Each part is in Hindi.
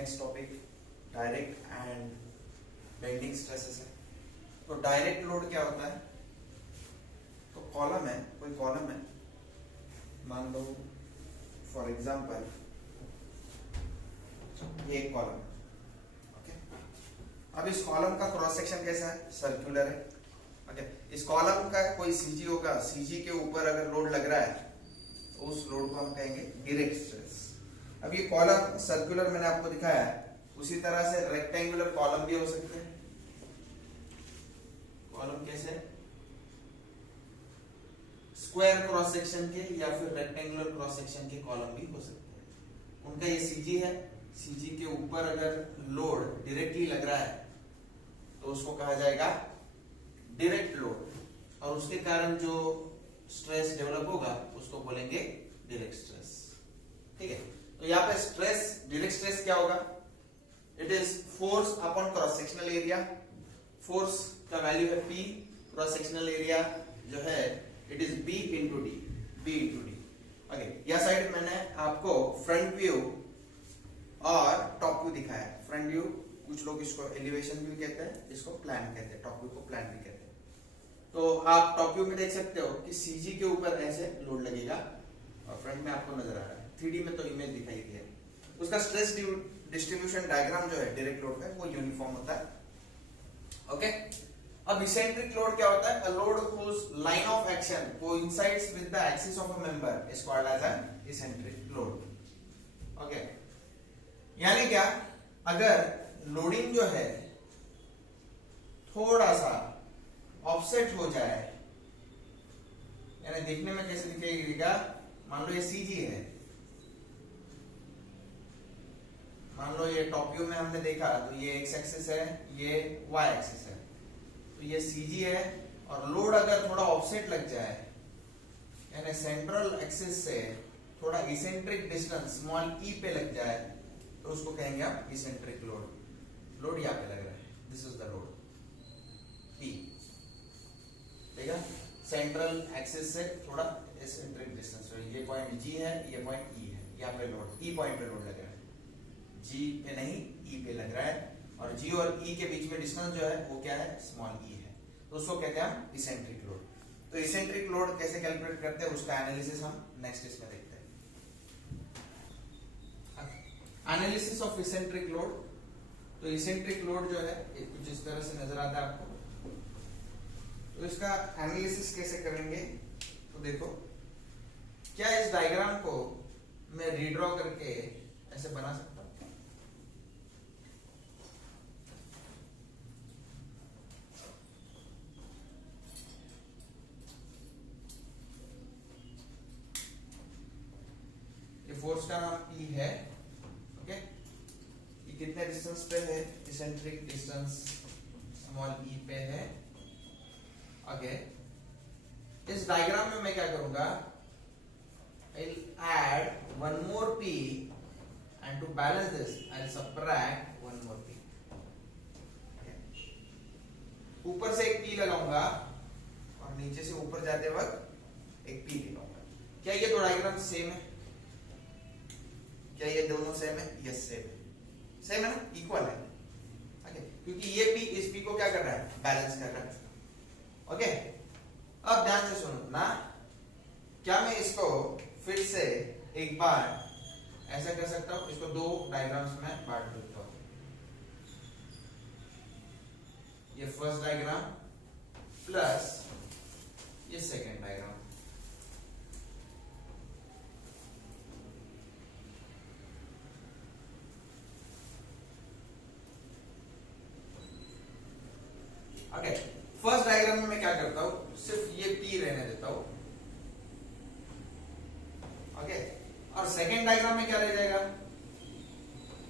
Next topic direct and bending stresses है। तो डायरेक्ट लोड क्या होता है? तो कॉलम है, कोई कॉलम है, मान लो फॉर एग्जांपल ये एक कॉलम, ओके। अब इस कॉलम का क्रॉस सेक्शन कैसा है? सर्कुलर है, ओके। इस कॉलम का कोई सीजी होगा, सीजी के ऊपर अगर लोड लग रहा है तो उस लोड को हम कहेंगे डायरेक्ट स्ट्रेस। अब ये कॉलम सर्कुलर मैंने आपको दिखाया है, उसी तरह से रेक्टेंगुलर कॉलम भी हो सकते हैं। कॉलम कैसे? स्क्वायर क्रॉस सेक्शन के या फिर रेक्टेंगुलर क्रॉस सेक्शन के कॉलम भी हो सकते हैं। उनका ये सीजी है, सीजी के ऊपर अगर लोड डायरेक्टली लग रहा है तो उसको कहा जाएगा डायरेक्ट लोड, और उसके कारण जो स्ट्रेस डेवलप होगा उसको बोलेंगे डायरेक्ट स्ट्रेस। ठीक है, तो यहाँ पे स्ट्रेस, डायरेक्ट स्ट्रेस क्या होगा? It is force upon cross sectional area. Force का वैल्यू है P, क्रॉस सेक्शनल एरिया जो है it is B into D, B into D. Okay, यह साइड मैंने आपको फ्रंट व्यू और टॉप व्यू दिखाया है। फ्रंट व्यू, कुछ लोग इसको एलिवेशन व्यू कहते हैं, इसको प्लान कहते हैं, टॉप व्यू को प्लान भी कहते हैं। तो आप टॉप व्यू में देख सकते हो कि सीजी के ऊपर ऐसे लोड लगेगा और फ्रंट में आपको नजर आ रहा है। 3D में तो इमेज दिखाई दी है। उसका स्ट्रेस डिस्ट्रीब्यूशन डायग्राम जो है डायरेक्ट लोड का वो यूनिफॉर्म होता है, ओके। अब इसेंट्रिक लोड क्या होता है? A load whose line of action coincides with the axis of a member is called as an eccentric load, okay. यानी क्या? अगर लोडिंग जो है थोड़ा सा ऑफसेट हो जाए, यानी देखने में कैसे दिखेगा? मान लो ये सीजी है, मान लो ये टॉप व्यू में हमने देखा तो ये एक्स एक्सिस है, ये वाई एक्सिस है, तो ये सीजी है। और लोड अगर थोड़ा ऑफसेट लग जाए, यानी सेंट्रल एक्सिस से थोड़ा इसेंट्रिक डिस्टेंस स्मॉल ई पे लग जाए, तो उसको कहेंगे आप इसेंट्रिक लोड। लोड यहाँ पे लग रहा है, this is the load P, ठीक है। सेंट्रल एक्सिस से थोड़ा इसेंट्रिक डिस्टेंस, ये पॉइंट G है, ये पॉइंट E है, यहाँ पे लोड E पॉइंट पे लोड लग रहा है, G पे नहीं E पे लग रहा है। और G और E के बीच में डिस्टेंस जो है वो क्या है? स्मॉल E है, तो उसको कहते हैं हम इसेंट्रिक लोड। तो इसेंट्रिक लोड कैसे कैलकुलेट करते हैं उसका एनालिसिस हम नेक्स्ट इसमें देखते हैं। Analysis of eccentric load. तो इसेंट्रिक लोड जो है कुछ इस तरह से नजर आता है आपको। तो इसका एनालिसिस कैसे करेंगे? तो देखो, क्या इस डायग्राम को मैं रीड्रॉ करके ऐसे बना सकता हूं? ये फोर्स का नाम P है, ओके। ये कितने डिस्टेंस पे है? इसेंट्रिक डिस्टेंस स्मॉल e पे है, ओके। इस डायग्राम में मैं क्या करूंगा? I'll add one more P and to balance this I'll subtract one more P. ऊपर से एक P लगाऊंगा और नीचे से ऊपर जाते वक्त एक P लगाऊंगा। क्या ये दो डायग्राम सेम है? क्या ये दोनों सेम है? यस, सेम है। सेम है ना, इक्वल है, ओके। क्योंकि ये P इस P को क्या कर रहा है? बैलेंस कर रहा है, ओके। अब ध्यान से सुनो ना, क्या मैं इसको फिर से एक बार ऐसा कर सकता हूं? इसको दो डायग्राम्स में बांट देता हूं। ये फर्स्ट डायग्राम प्लस ये second diagram, okay. First diagram में मैं क्या करता हूं? सिर्फ ये P रहने देता हूं, ओके। और सेकेंड डायग्राम में क्या रह जाएगा?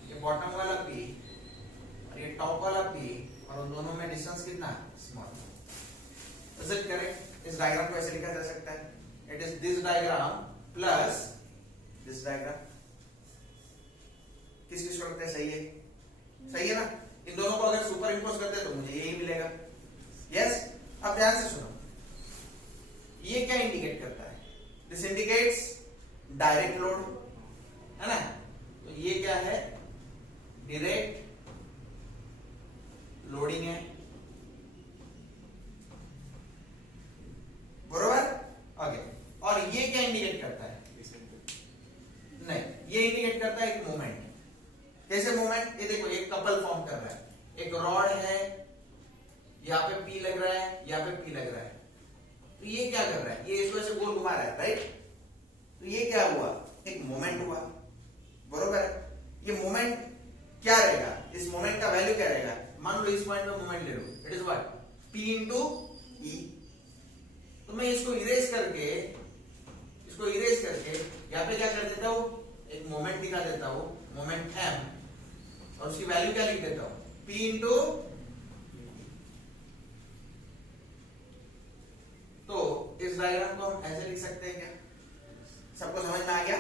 ये बॉटम वाला P और ये टॉप वाला P, और उन दोनों में डिस्टेंस कितना? स्मॉल। Is it correct? इस डायग्राम को ऐसे लिखा जा सकता है, it is this diagram plus this diagram. किस किस को लगता है सही है? सही है ना? इन दोनों को अगर सुपर इंपोज करते हैं तो मुझे यही मिलेगा, यस। अब ध्यान से सुनो, ये क्या इंडिकेट करता है? दिस इंडिकेट्स डायरेक्ट लोड, है ना? तो ये क्या है? ये इंडिकेट करता है एक मोमेंट। कैसे मोमेंट? ये देखो एक कपल फॉर्म कर रहा है, एक रॉड है, यहाँ पे पी लग रहा है, यहाँ पे पी लग रहा है, तो ये क्या कर रहा है? ये इसको ऐसे गोल घुमा रहा है, राइट? तो ये क्या हुआ? एक मोमेंट हुआ, बरोबर है? ये मोमेंट क्या रहेगा? इस मोमेंट का वैल्यू क्या रहेगा? मान लो इस पॉइंट पे मोमेंट ले लो, it is what? P into E. तो मैं इसको इरेज करके यहाँ पे क्या कर देता हूं? एक मोमेंट दिखा देता हूं, मोमेंट m, और उसकी वैल्यू क्या लिख देता हूं? P into. तो इस डायग्राम को हम ऐसे लिख सकते हैं क्या? सबको समझ में आ गया?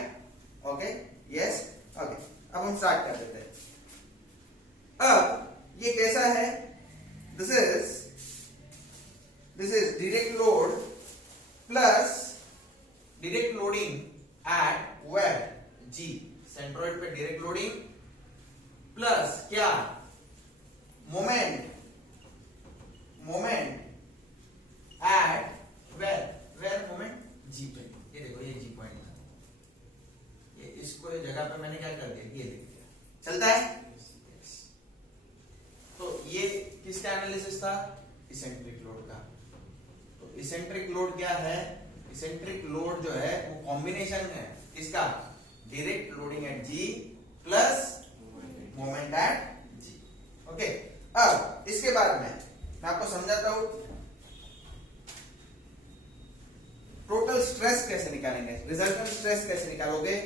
Okay, yes, okay. अब हम स्टार्ट कर देते हैं। अब ये कैसा है? This is direct load plus direct loading at where? G, centroid पे direct loading plus क्या? Moment at where moment? G पे। ये देखो ये G पॉइंट था, ये इसको ये जगह पे मैंने क्या कर दिया? ये लिख दिया। चलता है? तो ये किसका एनालिसिस था? इसेंट्रिक लोड का। तो इसेंट्रिक लोड क्या है? इसेंट्रिक लोड जो है वो कॉम्बिनेशन है इसका, direct loading at G plus moment at G। Okay, अब इसके बाद में मैं आपको समझाता हूं टोटल स्ट्रेस कैसे निकालेंगे, रिजल्टेंट स्ट्रेस कैसे निकालोगे।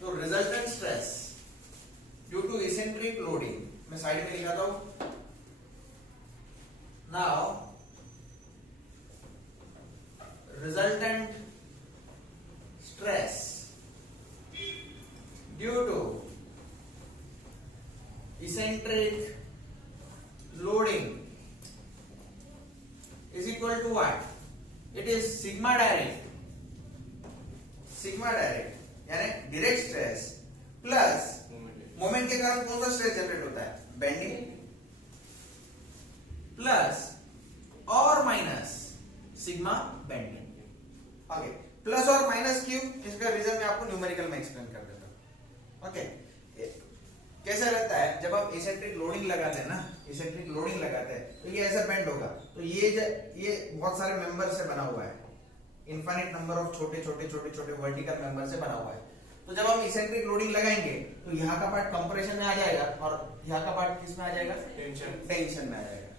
तो resultant stress due to eccentric loading मैं साइड में लिखाता हूं। Now resultant stress due to eccentric loading is equal to what? It is sigma direct यानी डायरेक्ट स्ट्रेस प्लस मोमेंट के कारण कौन सा स्ट्रेस जनरेट होता है? बेंडिंग, प्लस और minus sigma bending. Okay, plus और माइनस क्यों? इसका रीजन मैं आपको न्यूमेरिकल में एक्सप्लेन कर देता हूं। ओके, कैसा रहता है जब आप इसेंट्रिक लोडिंग लगाते हैं ना, इसेंट्रिक लोडिंग लगाते हैं तो ये ऐसा बेंड होगा। तो ये बहुत सारे मेंबर से बना हुआ है, इनफाइनाइट नंबर ऑफ छोटे वर्टिकल मेंबर से बना हुआ है। तो जब हम इसेंट्रिक लोडिंग लगाएंगे तो यहाँ का पार्ट कंप्रेशन में आ जाएगा और यहाँ का पार्ट किस में आ जाएगा? टेंशन में आ जाएगा।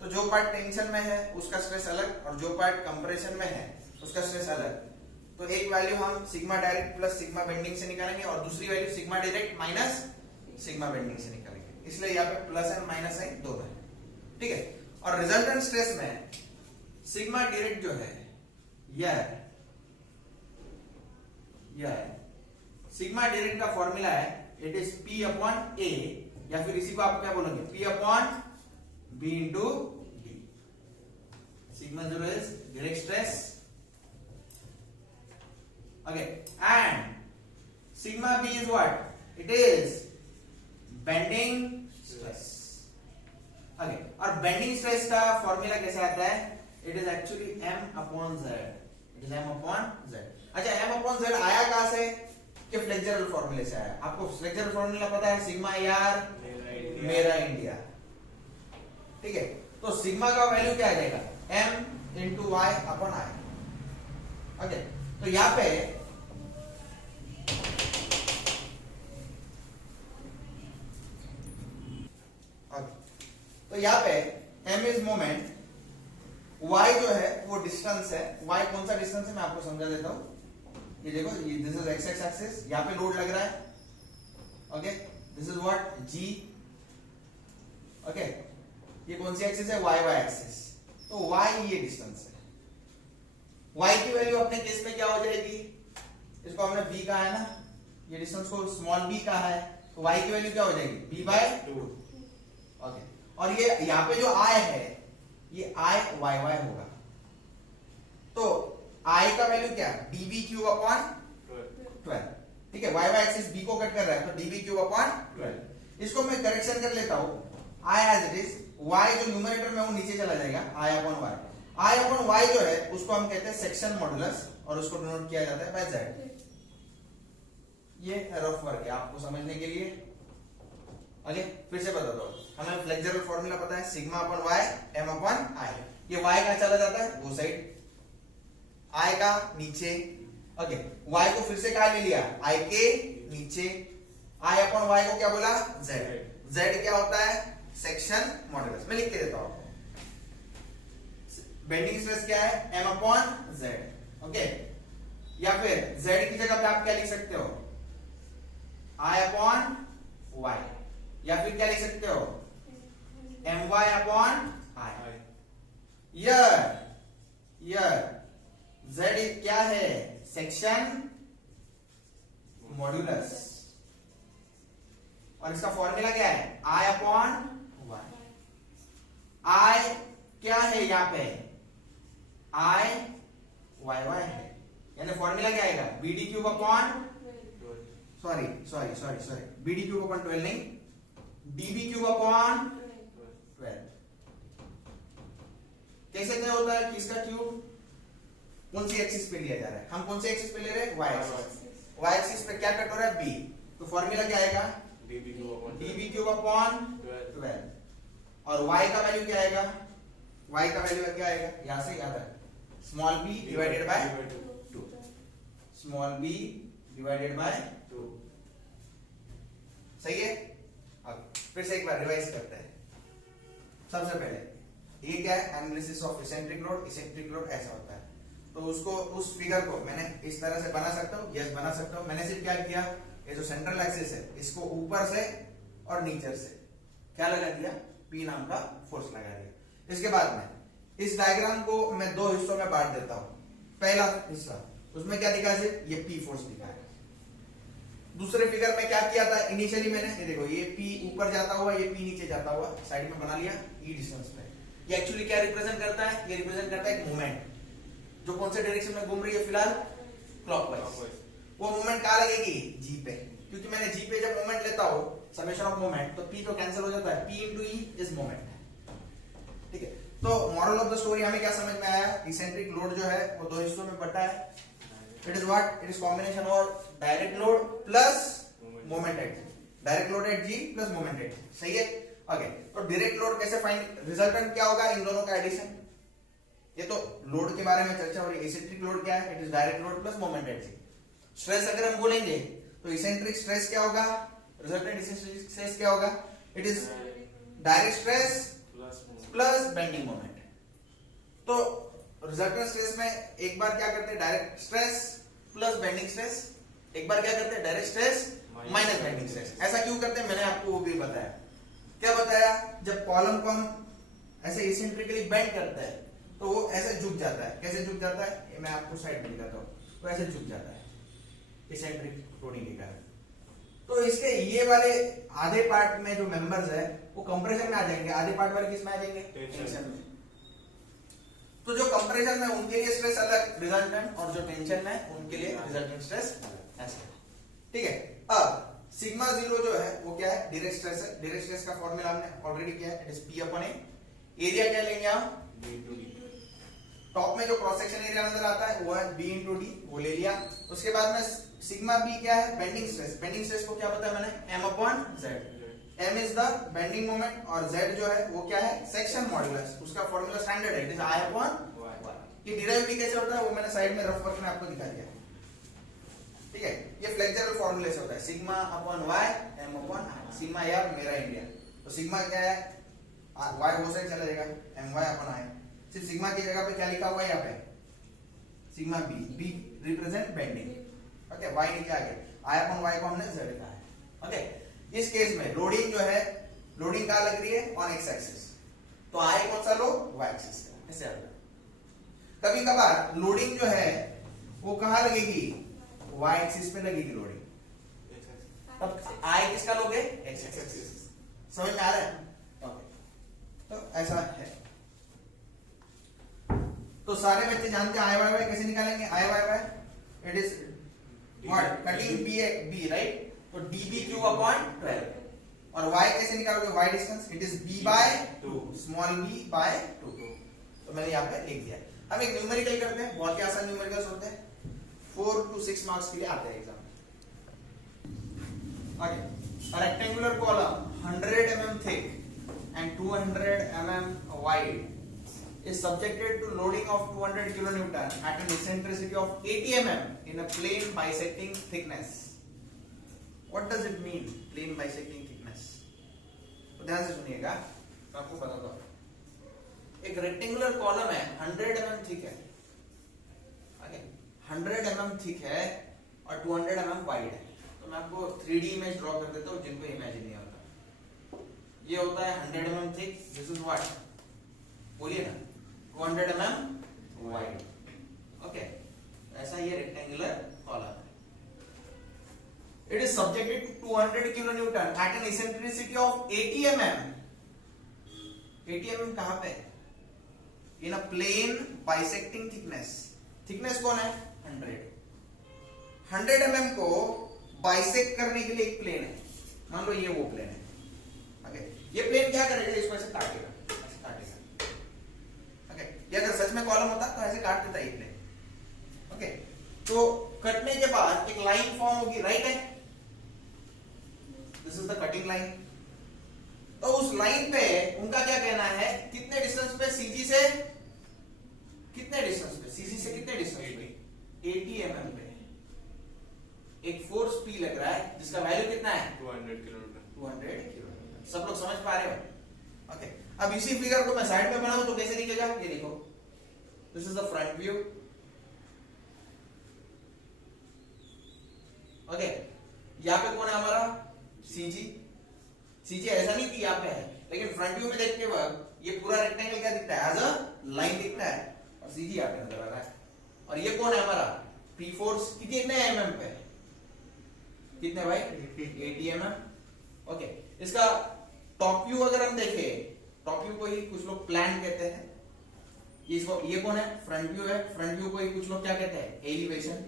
तो जो पार्ट टेंशन में है उसका स्ट्रेस अलग, और जो पार्ट कंप्रेशन में है उसका स्ट्रेस अलग। तो एक वैल्यू हम sigma direct plus sigma bending से निकालेंगे और दूसरी value sigma direct minus sigma bending से निकालेंगे। इसलिए यहाँ पे प्लस एंड माइनस है दोनों है, ठीक है। और रिजल्टेंट स्ट्रेस में सिग्मा डायरेक्ट जो है यह सिग्मा डायरेक्ट का फॉर्मूला है, it is P upon A, या फिर इसी को आप क्या बोलोगे? P upon B into D. Sigma 0 is direct stress. Okay, and sigma B is what? It is bending stress. Okay, और bending stress का फॉर्मूला कैसे आता है? It is actually M upon Z. It is M upon Z. अच्छा, M upon Z आया कहां से? कि फ्लेक्सुरल फॉर्मूले से आया। आपको फ्लेक्सुरल फॉर्मूला पता है? सिग्मा यार मेरा इंडिया, ठीक है। तो सिग्मा का वैल्यू क्या आ जाएगा? M into Y upon I. Okay, तो यहां पे M इज मोमेंट, Y जो है वो डिस्टेंस है। Y कौन सा डिस्टेंस है मैं आपको समझा देता हूं। ये देखो, दिस इज एक्स एक्सिस, यहां पे लोड लग रहा है। Okay, this is what? G। Okay, ये कौन सी एक्सिस है? Y axis. तो y ये डिस्टेंस है। y की वैल्यू अपने केस में क्या हो जाएगी? इसको हमने b कहा है ना, ये डिस्टेंस को स्मॉल b कहा है, तो y की वैल्यू क्या हो जाएगी? b/2। ओके, और ये यहाँ पे जो i है ये i y होगा। तो i का वैल्यू क्या? dv³ अपॉन 12, ठीक है। y एक्सिस b को कट कर रहा है तो dv³ अपॉन 12। इसको मैं करेक्शन कर लेता हूं, i as it is, y जो न्यूमरेटर में वो नीचे चला जाएगा, i upon y। i upon y जो है उसको हम कहते हैं सेक्शन मॉडुलस, और उसको डिनोट किया जाता है बाय z। ये रफ वर्क है आपको समझने के लिए। ओके, फिर से बता दो, हमें फ्लेक्सुरल फॉर्मूला पता है sigma upon y m upon i। ये y कहां चला जाता है, वो साइड, i का नीचे। ओके, y को फिर से कहां ले लिया, i के नीचे। i अपॉन y को क्या बोला, z। z क्या होता है, सेक्शन मॉडुलस। मैं लिख के देता हूं आपको। बेंडिंग स्ट्रेस क्या है, m अपॉन z। ओके, या फिर z की जगह पे आप क्या लिख सकते हो, i अपॉन y, या फिर क्या लिख सकते हो, my अपॉन i। यर z क्या है, सेक्शन मॉड्यूलस, और इसका फॉर्मूला क्या है, i अपॉन y। i क्या है यहाँ पे, i y है, यानी फॉर्मूला क्या आएगा, bd cube upon, sorry bd cube upon 12 नहीं, db क्यूब अपॉन 12। कैसे क्या होता है, किसका क्यूब, कौन सी एक्सिस पे लिया जा रहा है, हम कौन सी एक्सिस पे ले रहे हैं, y एक्सिस पे क्या कट हो रहा है, b, तो फॉर्मूला क्या आएगा, db क्यूब अपॉन 12, और y का वैल्यू क्या आएगा, y का वैल्यू क्या आएगा, यहां से याद है, small b divided by 2, small b divided by 2। सही है। अब फिर से एक बार रिवाइज करते हैं। सबसे पहले ये क्या है, analysis of eccentric load. Eccentric load ऐसा होता है, तो उसको, उस फिगर को मैंने इस तरह से बना सकता हूं, यस बना सकता हूं। मैंने सिर्फ क्या किया, ये जो सेंट्रल एक्सिस है इसको ऊपर से और नीचे से क्या लगा दिया, P नाम का फोर्स लगा दिया। इसके बाद में इस डायग्राम को मैं दो हिस्सों में बांट देता हूं। पहला हिस्सा, उसमें क्या दिखा, सिर्फ ये P फोर्स दिखा है। दूसरे फिगर में क्या किया था, इनिशियली मैंने ये देखो, ये P ऊपर जाता हुआ, ये P नीचे जाता हुआ साइड में बना लिया E डिस्टेंस पे। ये एक्चुअली क्या रिप्रेजेंट करता है, ये रिप्रेजेंट करता है एक मूवमेंट जो कौन से डायरेक्शन में घूम रही है, फिलहाल क्लॉकवाइज। वो मूवमेंट कहां लगेगी, G पे, क्योंकि मैंने G पे जब मूवमेंट लेता हूं, समेशन ऑफ मूवमेंट, तो P तो कैंसिल हो जाता है, P into E is movement. ठीक है, तो मॉरल ऑफ द स्टोरी हमें क्या समझ में आया, इसेंट्रिक लोड जो है वो दो हिस्सों में बटा है। It is what, it is combination of direct load plus moment at G, direct load at G plus moment at G। सही है। ओके, तो डायरेक्ट लोड कैसे फाइंड, रिजल्टेंट क्या होगा, इन दोनों का एडिशन। ये तो लोड के बारे में चर्चा हो रही है। इसेंट्रिक लोड क्या है, it is direct load plus moment at G। Stress अगर हम बोलेंगे तो इसेंट्रिक स्ट्रेस क्या होगा, रिजल्टेंट इसेंट्रिक स्ट्रेस क्या होगा, it is direct stress plus bending moment. तो रिजल्टेंट स्ट्रेस में एक बार क्या करते हैं, direct stress plus bending stress, एक बार क्या करते हैं, direct stress minus bending stress. ऐसा क्यों करते हैं, मैंने आपको वो भी बताया। क्या बताया, जब कॉलम को हम ऐसे इसेंट्रिकली बेंड करते हैं तो वो ऐसे झुक जाता है। कैसे झुक जाता है, ये मैं आपको साइड में दिखाता हूं, तो ऐसे झुक जाता है इसेंट्रिक लोडिंग के कारण। तो इसके ये वाले आधे पार्ट में जो मेंबर्स है वो कंप्रेशन में आ जाएंगे, आधे पार्ट वाले किस में आ जाएंगे, टेंशन में। तो जो कंप्रेशन में उनके लिए स्ट्रेस अलग रिजल्टेंट, और जो टेंशन में उनके लिए रिजल्टेंट स्ट्रेस ऐसा। ठीक है, अब सिग्मा जीरो जो है वो क्या है, डायरेक्ट स्ट्रेस है। डायरेक्ट स्ट्रेस का फॉर्मूला हमने ऑलरेडी किया है, it is P upon A। Area क्या लेंगे हम, टॉप में जो क्रॉस सेक्शन एरिया नजर आता है वो है B इंटू D, वो ले लिया। उसके बाद में सिग्मा B क्या है, बेंडिंग स्ट्रेस। बेंडिंग स्ट्रेस को क्या बताया मैंने, M upon Z। M is the bending moment और Z जो है वो क्या है, सेक्शन मॉड्यूलस। उसका फॉर्मूला स्टैंडर्ड है, it is I upon Y। ये डिराइव भी कैसे होता है वो मैंने साइड में रफ वर्क में आपको दिखा दिया। ठीक है, ये फ्लेक्सुरल फॉर्मूले से होता है, sigma upon Y M upon I। Sigma यार मेरा इंडिया, तो सिग्मा क्या है, Y वो साइड चला जाएगा, My अपॉन I। सिर्फ सिग्मा की जगह पे क्या लिखा हुआ है यहाँ पे, sigma B represent bending. Okay, Y नीचे आ गया, I अपॉन Y को हमने Z लिखा है। ओके, इस केस में लोडिंग जो है, लोडिंग कहां लग रही है, ऑन एक्स एक्सिस, तो I कौन सा लो, Y एक्सिस का। ऐसे आता है। कभी कभार लोडिंग जो है वो कहां लगेगी, Y एक्सिस पे लगेगी लोडिंग, तब I किसका लोगे, X एक्सिस। समझ में आ रहा है। ओके, तो ऐसा है। तो सारे बच्चे जानते हैं I/Y कैसे निकालेंगे, I/Y it is what, cutting B right, तो dB क्यूब अपॉन 12। और Y कैसे निकालोगे, Y distance, it is B by 2, small b by 2। तो मैंने यहाँ पे लिख दिया। हम एक न्यूमेरिकल करते हैं, बहुत ही आसान न्यूमेरिकल्स होते हैं। 4 to 6 मार्क्स के लिए आते हैं एग्जाम में। आगे, rectangular column 100 mm thick and 200 mm wide is subjected to loading of 200 kilonewton at an eccentricity of 80 mm in a plane bisecting thickness. What does it mean, plane bisecting thickness? तो ध्यान से सुनिएगा, आपको बताता हूं। एक रेक्टेंगुलर कॉलम है, 100 mm थिक है, 100 mm थिक है और 200 mm वाइड है। तो मैं आपको 3D इमेज ड्रॉ कर देता हूँ जिनको इमेजिन नहीं होता। ये होता है 100 mm thick, this is what, बोलिए ना, 200 mm वाइड। ओके, ऐसा ये रेक्टेंगुलर कॉलम है। It is subjected to 200 kilonewton at an eccentricity of 80 mm. 80 mm कहां पे? In a plane bisecting thickness. Thickness कौन है? 100. 100 mm को बाइसेक्ट करने के लिए एक प्लेन है, मान लो ये वो प्लेन है। ओके, ये प्लेन क्या करेगा? इसको ऐसे काटेगा, ऐसे काटेगा। ओके, ये अगर सच में कॉलम होता तो ऐसे काट देता ये प्लेन। ओके, तो कटने के बाद एक लाइन फॉर्म होगी, राइट है? This is the cutting line. तो उस लाइन पे उनका क्या कहना है, कितने डिस्टेंस पे सीजी से, कितने डिस्टेंस पे सीजी से, कितने डिस्टेंस पे? 80 mm पे एक फोर्स पी लग रहा है जिसका वैल्यू कितना है? 200 किलोमीटर। 200 किलोमीटर। सब लोग समझ पा रहे हो? ओके, अब इसी फिगर को मैं साइड में बनाऊं तो कैसे दिखेगा? ये देखो, this is the front view. Okay, यहाँ पे कौन है हमारा? सीजी। सीजी ऐसा नहीं कि यहाँ पे है, लेकिन फ्रंट व्यू में देखते वक्त ये पूरा रेक्टेंगल क्या दिखता है? एज अ लाइन दिखता है, और सीजी यहाँ पे नजर आ रहा है। और ये कौन है हमारा? पी फोर्स कितने mm पे? कितने भाई? 80 mm। ओके, इसका टॉप व्यू अगर हम देखें, टॉप व्यू को ही कुछ लोग प्लान कहते हैं। इसको, ये कौन है? फ्रंट व्यू है। फ्रंट व्यू को ही कुछ लोग क्या कहते हैं? एलिवेशन।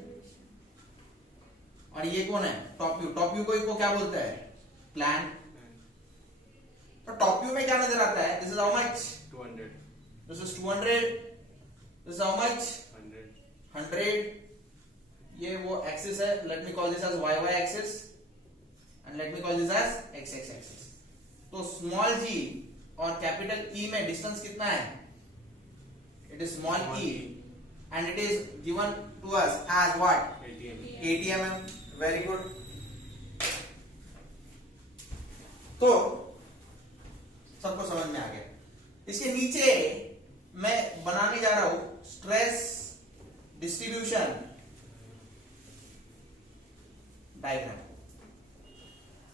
और ये कौन है? Top view. टॉप व्यू को क्या बोलते हैं? प्लान। तो टॉप व्यू में क्या नजर आता है? This is how much? 200। This is 200। This is how much? 100। ये वो एक्सिस है, let me call this as Y Y axis and let me call this as X x axis. तो स्मॉल जी और कैपिटल ई में डिस्टेंस कितना है? It is small E and it is given to us as what? 80 mm। Very good. तो सबको समझ में आ गया। इसके नीचे मैं बनाने जा रहा हूं स्ट्रेस डिस्ट्रीब्यूशन डायग्राम।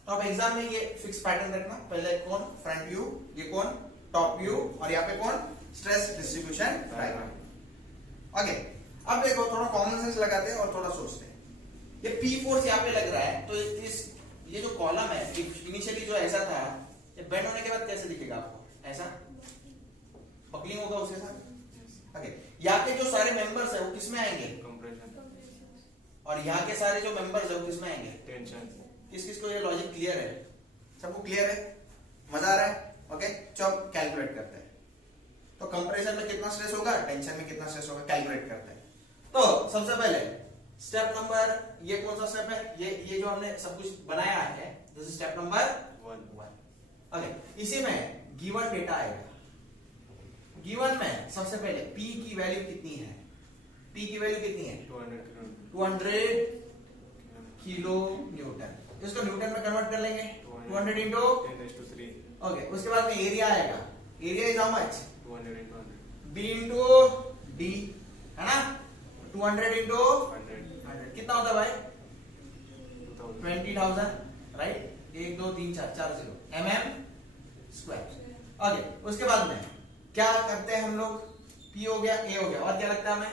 तो अब एग्जाम में ये फिक्स पैटर्न रखना, पहले कौन? फ्रंट व्यू, ये कौन? टॉप व्यू, और यहाँ पे कौन? Stress distribution diagram. ओके, अब देखो, थोड़ा कॉमन सेंस लगाते हैं और थोड़ा सोचते हैं। ये पी फोर्स यहाँ पे लग रहा है, तो ये जो कॉलम है इनिशियली जो ऐसा था, ये बेंड होने के बाद कैसे दिखेगा आपको? ऐसा बकलिंग होगा उसके साथ। ओके, यहाँ के जो सारे मेंबर्स है वो किसमें आएंगे? कंप्रेशन। और यहाँ के सारे जो मेंबर्स है वो किसमें आएंगे? टेंशन। किस किस को ये लॉजिक क्लियर है? सबको क्लियर है? मजा आ रहा है? ओके, चलो कैलकुलेट करते हैं। तो कंप्रेशन में कितना स्ट्रेस होगा, टेंशन में कितना स्ट्रेस होगा, कैलकुलेट करते हैं। तो सबसे पहले स्टेप नंबर, ये कौन सा स्टेप है? ये जो हमने सब कुछ बनाया है, this is step number 1। Okay, इसी में गिवन डेटा आएगा। गिवन में सबसे पहले P की वैल्यू कितनी है? P की वैल्यू कितनी है? 200 किलो न्यूटन। इसको न्यूटन में कन्वर्ट कर लेंगे, 200 इंटू 10⁻3। ओके, उसके बाद में एरिया आएगा। Area is how much? 200 into 100। B into D है ना? 200 इंटू 100 कितना होता है भाई? 20,000, राइट? 1 2 3 4 4 0 mm square. ओके, उसके बाद में क्या करते हैं हम लोग? P हो गया, A हो गया, और क्या लगता है हमें?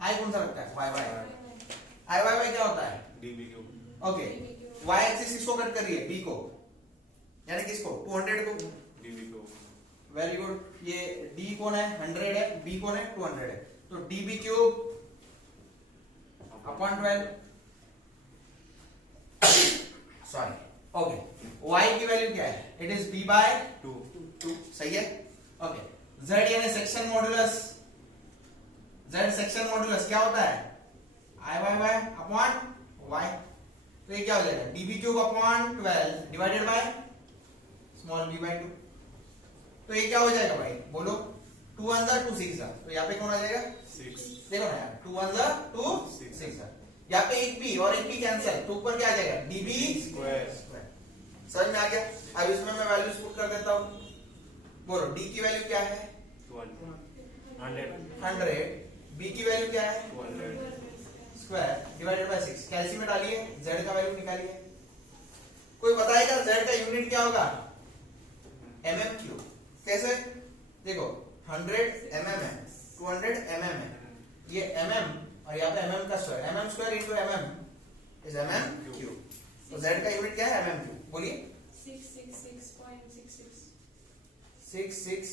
I कौन सा लगता है? Y क्या होता है? dB cube. Okay, y axis किसको कट कर रही है? B को, यानी किसको? 200 को, dB क्यूब। Very good. ये D कौन है? 100 है, B कौन है? 200 है, तो dB cube upon 12। Sorry, okay, y की वैल्यू क्या है? It is b by 2। सही है? ओके, z यानी section modulus. z section modulus क्या होता है? Cube upon 12 divided by small b by 2। तो ये क्या हो जाएगा भाई बोलो, 2 1 2 6 तो यहाँ पे कौन आ जाएगा 6। देखो ना यार 2 1 2 6 यहाँ पे एक b और एक b कैंसिल, तो ऊपर क्या आ जाएगा db स्क्वायर। समझ में आ गया? अब इसमें मैं वैल्यूज पुट कर देता हूँ। बोलो d की वैल्यू क्या है 100, b की वैल्यू क्या है 200 स्क्वायर डिवाइडेड बाय 6। कैलसी में डालिए, z का वैल्यू निकालिए। कोई बताएगा z का यूनिट क्या होगा? mm cube. कैसे? देखो 100 mm है, 200 mm है, ये mm और यहाँ पे mm का square, mm square into mm is mm cube. तो z का यूनिट क्या है mm क्यूब, बोलिए 666.66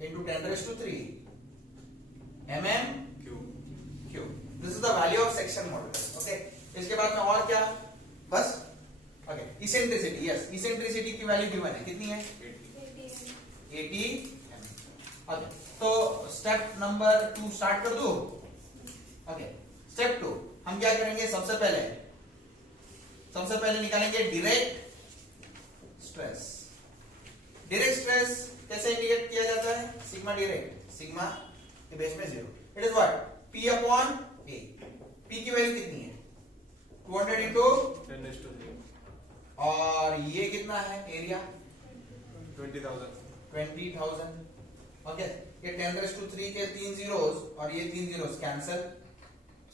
into 10 raised to 3 mm cube. This is the value of section modulus. Okay, इसके बाद में और क्या, बस ओके इसेंट्रिसिटी। यस, इसेंट्रिसिटी की वैल्यू गिवन है, कितनी है 80 mm। ओके, तो स्टेप नंबर 2 स्टार्ट कर दूं। ओके, स्टेप 2 हम क्या करेंगे, सबसे पहले निकालेंगे डायरेक्ट स्ट्रेस। डायरेक्ट स्ट्रेस कैसे इंडिकेट किया जाता है? सिग्मा डायरेक्ट, सिग्मा के बेस में 0। It is what p upon a। p की वैल्यू कितनी है 200 into 10⁻³ और ये कितना है एरिया 20,000। ओके, ये 10⁻³ के 3 zeros और ये 3 zeros कैंसिल,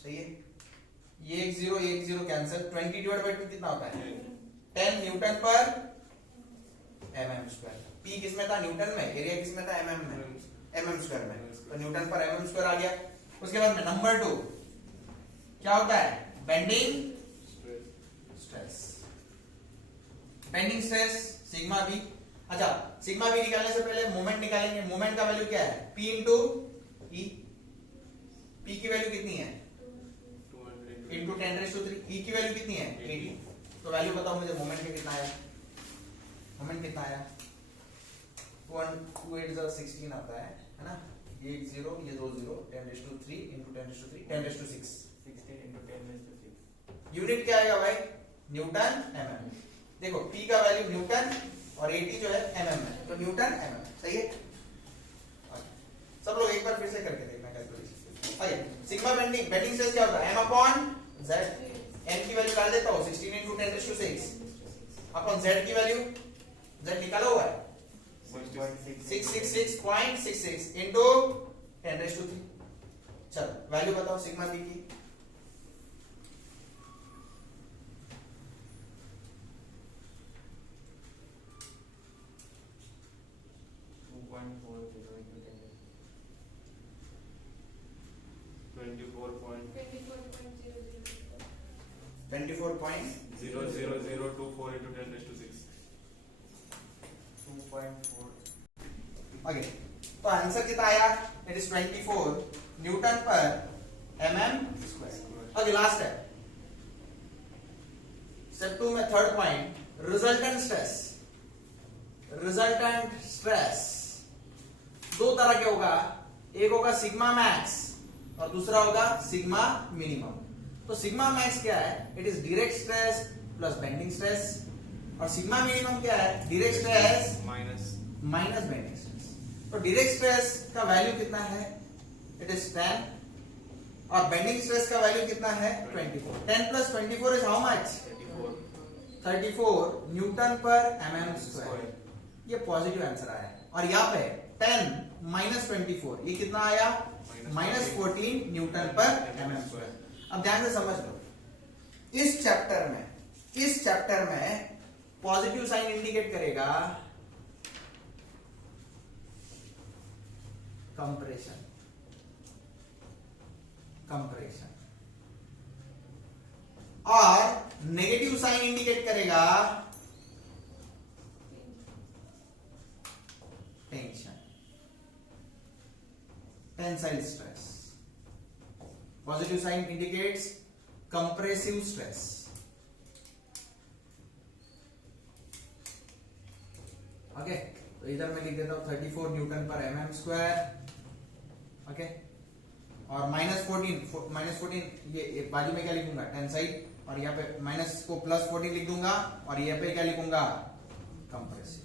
सही है, ये एक जीरो कैंसिल। 20 डिवाइड बाय 2 कितना होता है 10 न्यूटन पर mm स्क्वायर। p किसमें था न्यूटन में, एरिया किसमें था mm में, mm स्क्वायर में, तो न्यूटन पर mm स्क्वायर आ गया। उसके बाद में नंबर 2 क्या होता है, bending stress. Bending stress sigma B. अच्छा, सिग्मा बी निकालने से पहले मोमेंट निकालेंगे। मोमेंट का वैल्यू क्या है p इंटू ई। p की वैल्यू कितनी है 200 इंटू 10⁻³ ई की वैल्यू कितनी है 80। तो वैल्यू बताओ मुझे मोमेंट का कितना आया, मोमेंट कितना आया 2 8 16 आता है ना, ये एक 0 ये 2 0, 10⁻³ इंटू 10⁻³ 10⁻6 16 into 10⁻6। यूनिट क्या आएगा भाई न्यूटन mm। देखो p का वैल्यू न्यूटन और 80 जो है mm है, तो न्यूटन mm, सही है। सब लोग एक बार फिर से करके देखना calculation. Okay, sigma bending stress क्या होता है m अपॉन z। m की वैल्यू डाल देता हूं 16 into 10⁻6 अपॉन z की वैल्यू, z निकाला हुआ है 666.66 into 10⁻³। चलो वैल्यू बताओ सिग्मा b की। 24.00024 into 10⁻6। ओके, तो आंसर कितना आया, इट इज 24 न्यूटन पर mm स्क्वायर। ओके, लास्ट है स्टेप 2 में third point, resultant stress. Resultant stress दो तरह के होगा, एक होगा सिग्मा मैक्स और दूसरा होगा सिग्मा मिनिमम। तो सिग्मा मैक्स क्या है, it is direct stress plus bending stress, और सिग्मा मिनिमम क्या है, direct stress minus bending stress. तो डायरेक्ट स्ट्रेस का वैल्यू कितना है, इट इज 10 और बेंडिंग स्ट्रेस का वैल्यू कितना है 24। 10 plus 24 is how much 34 Newton पर mm स्क्वायर। ये पॉजिटिव आंसर आया। और यहाँ पे 10 माइनस 24 ये कितना आया माइनस 14 न्यूटन पर mm स्क्वायर। अब ध्यान से समझ लो, इस चैप्टर में पॉजिटिव साइन इंडिकेट करेगा कंप्रेशन और नेगेटिव साइन इंडिकेट करेगा tension, tensile stress. Positive sign indicates compressive stress. Okay, तो इधर मैं लिख देता हूं 34 न्यूटन पर mm स्क्वायर। ओके, और -14 ये बाजू में क्या लिखूंगा, टेन साइड, और यहाँ पे माइनस को +14 लिख दूंगा, और यहाँ पे क्या लिखूंगा, कंप्रेसिव।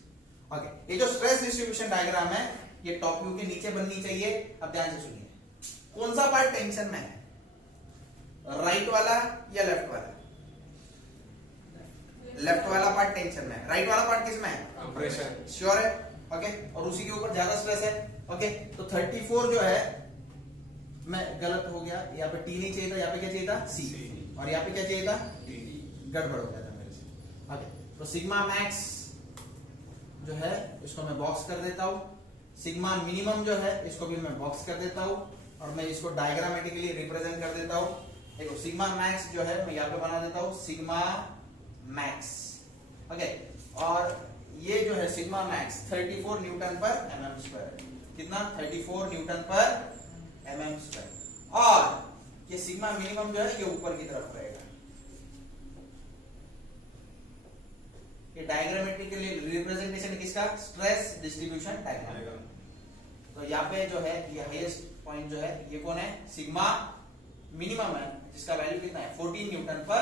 ओके, ये जो स्ट्रेस डिस्ट्रीब्यूशन डायग्राम है ये टॉप व्यू के नीचे बननी चाहिए। अब ध्यान से सुनिए, कौन सा पार्ट टेंशन में है, राइट वाला या लेफ्ट वाला? लेफ्ट वाला पार्ट टेंशन में है, राइट वाला पार्ट किस में है, कंप्रेशन। श्योर है? ओके, और उसी के ऊपर ज्यादा स्ट्रेस है। ओके, तो 34 जो है, मैं गलत हो गया, यहाँ पे टी नहीं चाहिए था, यहाँ पे क्या चाहिए था, सी, और यहाँ पे क्या चाहिए था, गड़बड़ हो गया था मेरे से। ओके, तो सिग्मा मैक्स जो है इसको मैं बॉक्स कर देता हूं, सिग्मा मिनिमम जो है इसको भी मैं बॉक्स कर देता हूं, और मैं इसको डायग्रामेटिकली रिप्रेजेंट कर देता हूं। देखो सिग्मा मैक्स जो है मैं यहाँ पे बना देता हूं सिग्मा मैक्स। ओके, और ये जो है सिग्मा मैक्स 34 न्यूटन पर एमएम स्क्वायर, कितना, 34 न्यूटन पर एमएम स्क्वायर, और ये सिग्मा मिनिमम जो है ये ऊपर की तरफ रहेगा। ये डायग्रामेटिकली रिप्रेजेंटेशन किसका, स्ट्रेस डिस्ट्रीब्यूशन डायग्राम। तो यहाँ पे जो है ये हाईएस्ट पॉइंट जो है ये कौन है, सिग्मा मिनिमम है, जिसका वैल्यू कितना है, 14 न्यूटन पर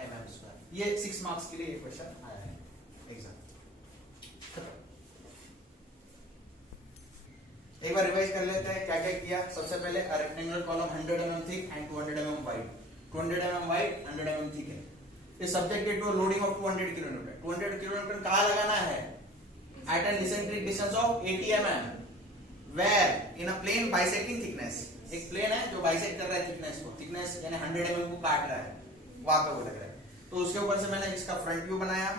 एमएम स्क्वायर। ये 6 मार्क्स के लिए ये क्वेश्चन आया है एग्जाम। एक बार रिवाइज कर लेते हैं क्या क्या किया। सबसे पहले rectangular column 100 mm thick and 200 mm wide, 200 mm wide, 100 mm thick है। Is subjected to loading of 200 किलोन्यूटन। 200 किलोन्यूटन कहां लगाना है, at an eccentric distance of 80 mm, where in a plane bisecting thickness. एक प्लेन है जो बाइसेक्ट कर रहा है थिकनेस को, थिकनेस यानी 100 mm को काट रहा है, वहां पे वो लग रहा है। तो उसके ऊपर से मैंने इसका फ्रंट व्यू बनाया,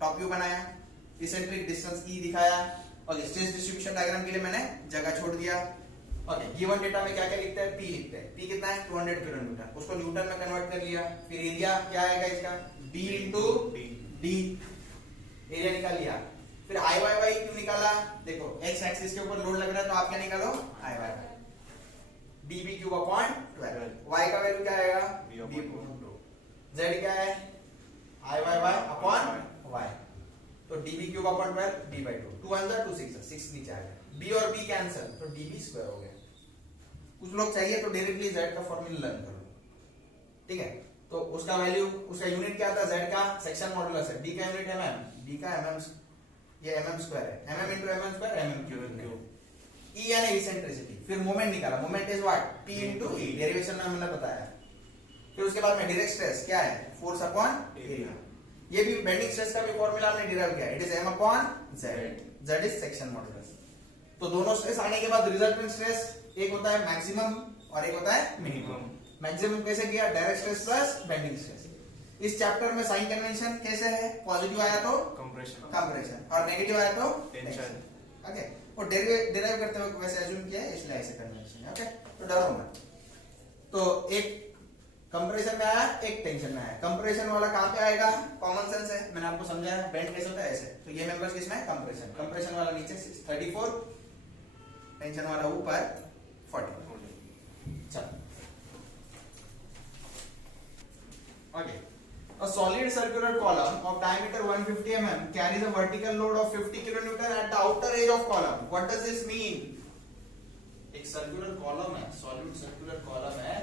टॉप व्यू बनाया, इसेंट्रिक डिस्टेंस ई दिखाया, और स्ट्रेस डिस्ट्रीब्यूशन डायग्राम के लिए मैंने जगह छोड़ दिया। ओके, गिवन डेटा में क्या क्या लिखते हैं, पी लिखते हैं, पी कितना है, 200 किलोन्यूटन, उसको न्यूटन में कन्वर्ट कर लिया। फिर एरिया क्या आएगा इसका, बी इंटू डी, एरिया निकाल लिया। फिर आई वाई वाई क्यों निकाला, देखो एक्स एक्सिस के ऊपर लोड लग रहा है तो आप क्या निकालो, I y y, d b cube upon 12, y का वैल्यू क्या आएगा, बी अपॉन 2, जेड क्या है, I y y upon y, तो db cube upon 12 b by 2, 2 1 2 6 6 नीचे आ गया, b और b कैंसिल, तो db स्क्वायर हो गया। कुछ लोग चाहिए तो डायरेक्टली z का फॉर्मूला लर्न कर लो, ठीक है। तो उसका वैल्यू, उसका यूनिट क्या था, z का सेक्शन मॉडुलस है, d का यूनिट mm, d का mm, ये mm स्क्वायर है, mm into mm square mm cube, e यानी इसेंट्रिसिटी। फिर मोमेंट निकाला, moment is what, p into e, derivation में हमने बताया। फिर उसके बाद में डायरेक्ट स्ट्रेस क्या है, फोर्स अपॉन एरिया। ये भी बेंडिंग स्ट्रेस का भी फॉर्मूला हमने डिराइव किया, it is m upon z, z is section modulus. तो दोनों स्ट्रेस आने के बाद रिजल्टेंट स्ट्रेस एक होता है मैक्सिमम और एक होता है मिनिमम। मैक्सिमम कैसे किया, direct stress plus bending stress. इस चैप्टर में साइन कन्वेंशन कैसे है, पॉजिटिव आया तो कंप्रेशन और नेगेटिव आया तो टेंशन। ओके, और डिराइव करते हुए वैसे अज्यूम किया है, इसलिए ऐसे कन्वेंशन है। ओके, तो डरो मत। तो एक कंप्रेशन में आया, एक टेंशन में आया। कंप्रेशन वाला कहां पे आएगा, कॉमन सेंस है, मैंने आपको समझाया बेंड कैसे होता है ऐसे। तो ये मेंबर्स किसमें है, कंप्रेशन, कंप्रेशन वाला नीचे 34, टेंशन वाला ऊपर 40। चलो okay, a solid circular column of diameter 150 mm carries a vertical load of 50 kilonewton at the outer edge of column. What does this mean? एक सर्कुलर कॉलम है, सॉलिड सर्कुलर कॉलम है,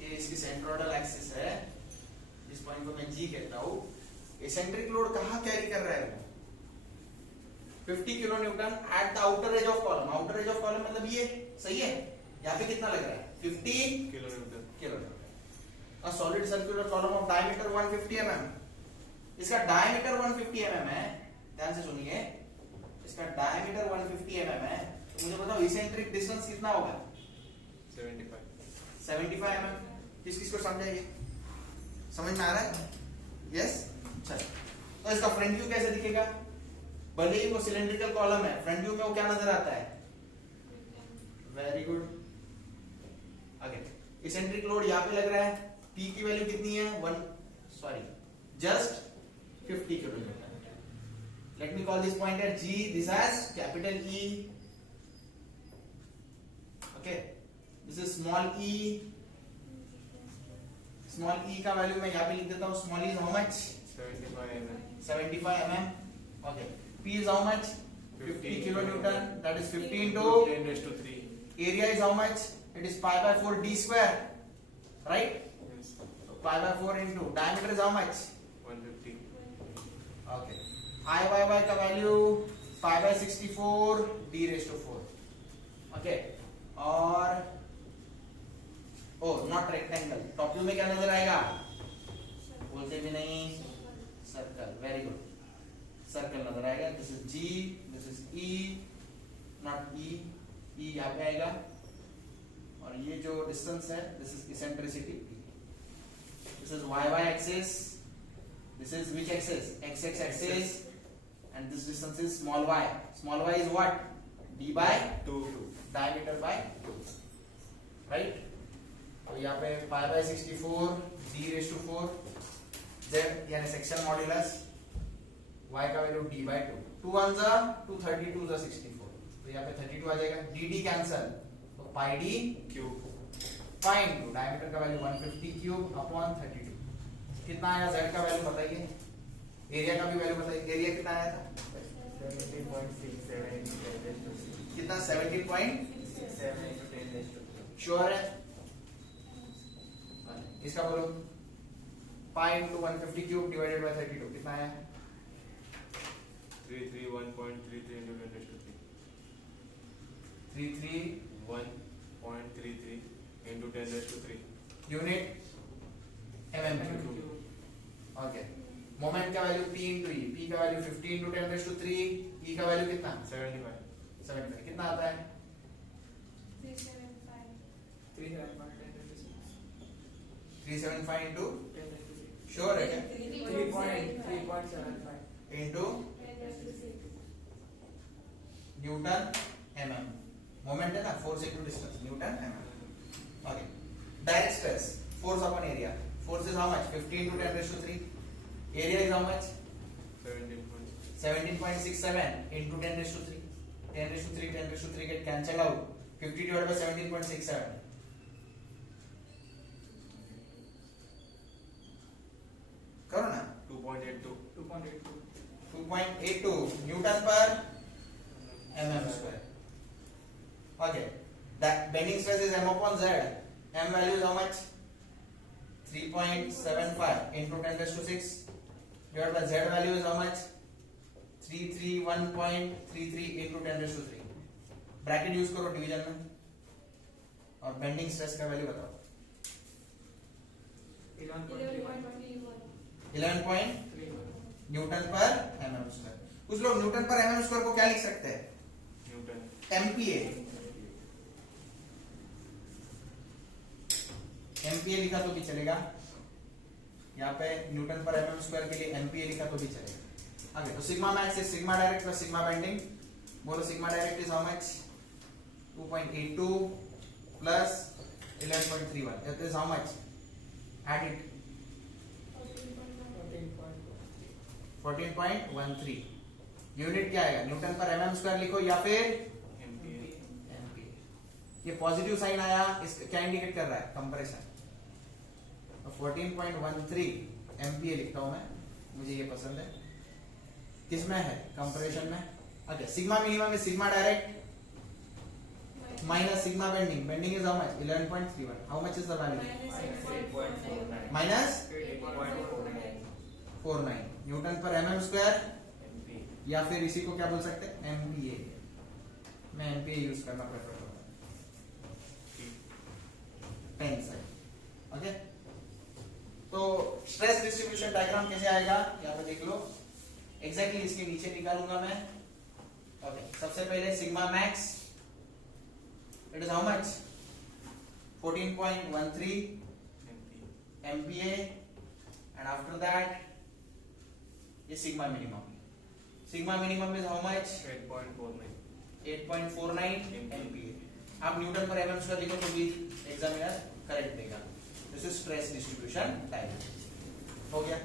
ये इसकी सेंट्रोइडल एक्सिस है, इस पॉइंट को मैं G कहता हूं। एसेंट्रिक लोड कहां कैरी कर रहा है, 50 kilo Newton at the outer as of column. Outer as of column मतलब ये, सही है। यहाँ पे कितना लग रहा है, 50 kilo Newton. A solid circular column of diameter 150 mm, इसका डायमीटर 150 mm है, ध्यान से सुनिए, इसका डायमीटर 150 mm है। तो मुझे बताओ इसेंट्रिक डिस्टेंस कितना होगा, 75 mm। किस किस को समझाइए, समझ में आ रहा है, यस। चलो, तो इसका फ्रंट व्यू कैसे दिखेगा, भले ही वो सिलेंड्रिकल कॉलम है, फ्रंट व्यू में वो क्या नजर आता है, वेरी गुड। आगे इसेंट्रिक लोड यहाँ पे लग रहा है, P की वैल्यू कितनी है, just 50 kilo newton. Let me call this point at G, this as capital E, okay, this is small e। Small e का वैल्यू मैं यहाँ पे लिख देता हूँ, small e is how much, 75 mm, okay. P is how much, 50 kilo newton, that is 50 into 10 raised to 3, area is how much? It is pi by 4 d square, right? Yes. So pi by 4 into diameter is how much? 150. Okay. Iyy का value pi by 64 d raised to 4. Okay. और नॉट रेक्टेंगल, टॉप व्यू में क्या नजर आएगा? बोलते भी नहीं, सर्कल. वेरी गुड, सर्कल नजर आएगा. This is G, this is E, not E, E यहाँ पे आएगा. और ये जो डिस्टेंस है, this is eccentricity. This is y Y axis, this is which axis? X x axis. And this distance is small y. Small y is what? d by 2. diameter by 2, right? तो यहाँ पे pi by 64 d raised to 4 z यानी सेक्शन मॉड्यूलस y का वैल्यू d by 2. 2 1 जा 2, 32 जा 64. तो यहाँ पे 32 आ जाएगा. dd कैंसल, तो pi d Cube. pi into diameter का वैल्यू 150 क्यूब अपॉन 32. कितना आया? z का वैल्यू बताइए, एरिया का भी वैल्यू बताइए. एरिया कितना आया था? 17.67 into 10 raised to 6. कितना? 17. 67 into 10 raised to 3. श्योर है? इसका बोलो. Pi into 150 cube divided by 32 कितना आया? 331.33 into 10 raised to 3. 331.33 into 10 raised to 3. Unit mm cube. Okay. Moment का value p into e. p का value 50 into 10 raise to 3. e का वैल्यू कितना? 75. 75. कितना आता है? 375 इंटू श्योर है क्या? 3.75 इंटू न्यूटन mm. मोमेंट है ना, force into distance, Newton mm. Okay. Direct stress, force upon area. Force is how much? 50 into 10 raised to 3. Area is how much? 17.67 into 10 raised to 3. 10 raised to 3, 10 raised to 3 get cancelled out. 50 divided by 17.67. करो ना. 2.82. 2.82 न्यूटन पर mm square. Okay. That bending stress is m upon z. M value is how much? 3.75 into 10 raised to 6 divided by z value is how much? 331.33 into 10 raised to 3. Bracket use करो डिवीजन में और बेंडिंग स्ट्रेस का वैल्यू बताओ. 11. न्यूटन पर mm स्क्वायर. कुछ लोग न्यूटन पर mm स्क्वायर को क्या लिख सकते हैं? Newton. MPa. MPa लिखा तो भी चलेगा. यहाँ पे न्यूटन पर mm स्क्वायर के लिए MPa लिखा तो भी चलेगा. आगे तो sigma max is sigma direct plus sigma bending. बोलो sigma direct is how much? 2.82 plus 11.31. That is how much? Add it. 14.13. Unit क्या आएगा? न्यूटन पर mm स्क्वायर लिखो या फिर MPa. MPa. ये पॉजिटिव साइन आया, इस क्या इंडिकेट कर रहा है? कंप्रेशन. 14.13 MPa लिखता हूं मैं, मुझे ये पसंद है. किसमें है? कंप्रेशन में. Okay. Sigma minimum is sigma direct minus sigma bending. Bending is how much? 11.31. How much is the value? Minus 49. Newton पर mm स्क्वायर MPa. या फिर इसी को क्या बोल सकते हैं? MPa. मैं MPa यूज करना प्रेफर करता हूँ. टेंसाइल. ओके. तो स्ट्रेस डिस्ट्रीब्यूशन डायग्राम कैसे आएगा यहाँ पे देख लो. एग्जैक्टली इसके नीचे निकालूंगा मैं. ओके. सबसे पहले sigma max. It is how much? 14.13 MPa. And after that, ये sigma minimum. Sigma minimum is how much? 8.49. 8.49 MPa. आप न्यूटन पर mm स्क्वायर लिखो तो भी एग्जामिनर करेक्ट देगा. This is stress distribution type. हो गया.